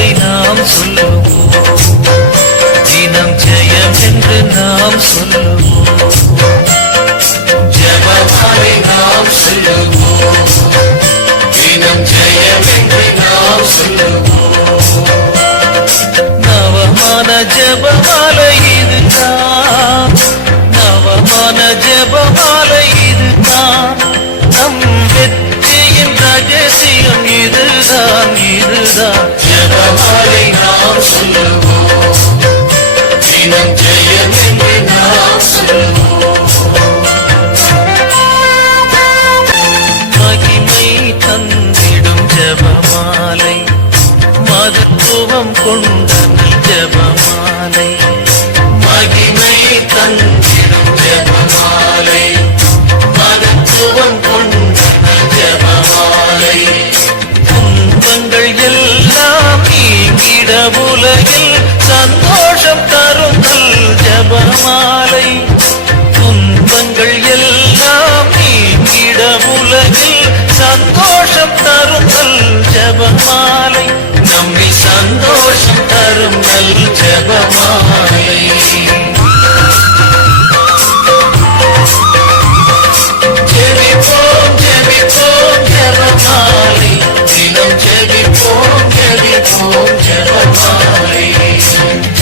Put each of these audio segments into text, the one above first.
ஜபமாலை நாம் சொல்லுவோம். தினம் ஜெயம் என்று நாம் சொல்லுவோம். ஜபமாலை நாம் சொல்லுவோம் தினம் ஜெயம் என்று நாம் சொல்லுவோம். நவமான ஜபமாலை இதுதான் கொண்ட நல் ஜபமாலை மகிமை தந்திடும் ஜபமாலை. உலகில் சந்தோஷம் தரும் ஜபமாலை.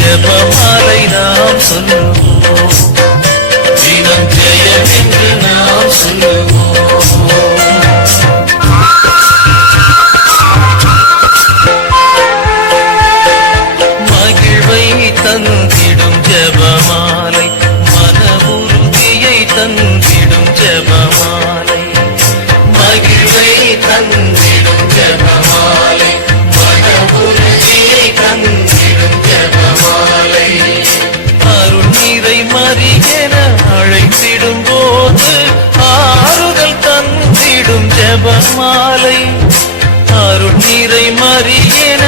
ஜெபமாலை நாம் சொல்லுவோம் தினம் ஜெயம் என்று நாம் சொல்லுவோம் மகிழ்வை தந்திடும் ஜெபமாலை மன உறுதியை தந்திடும் ஜெபமாலை. மகிழ்வை தந்திடும் ஜெபமாலை. ஜபமாலை அருள் நீரை மறியன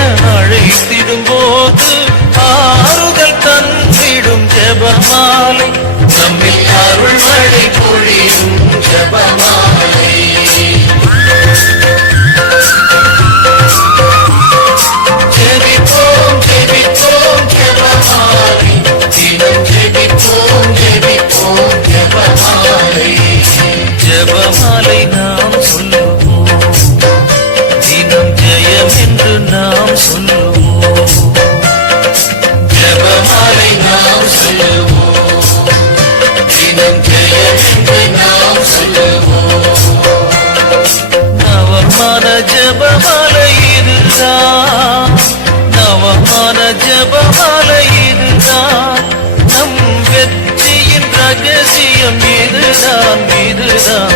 இதுதான் இதுதான்.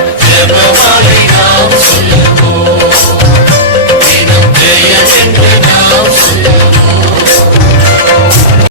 ஜபமாலை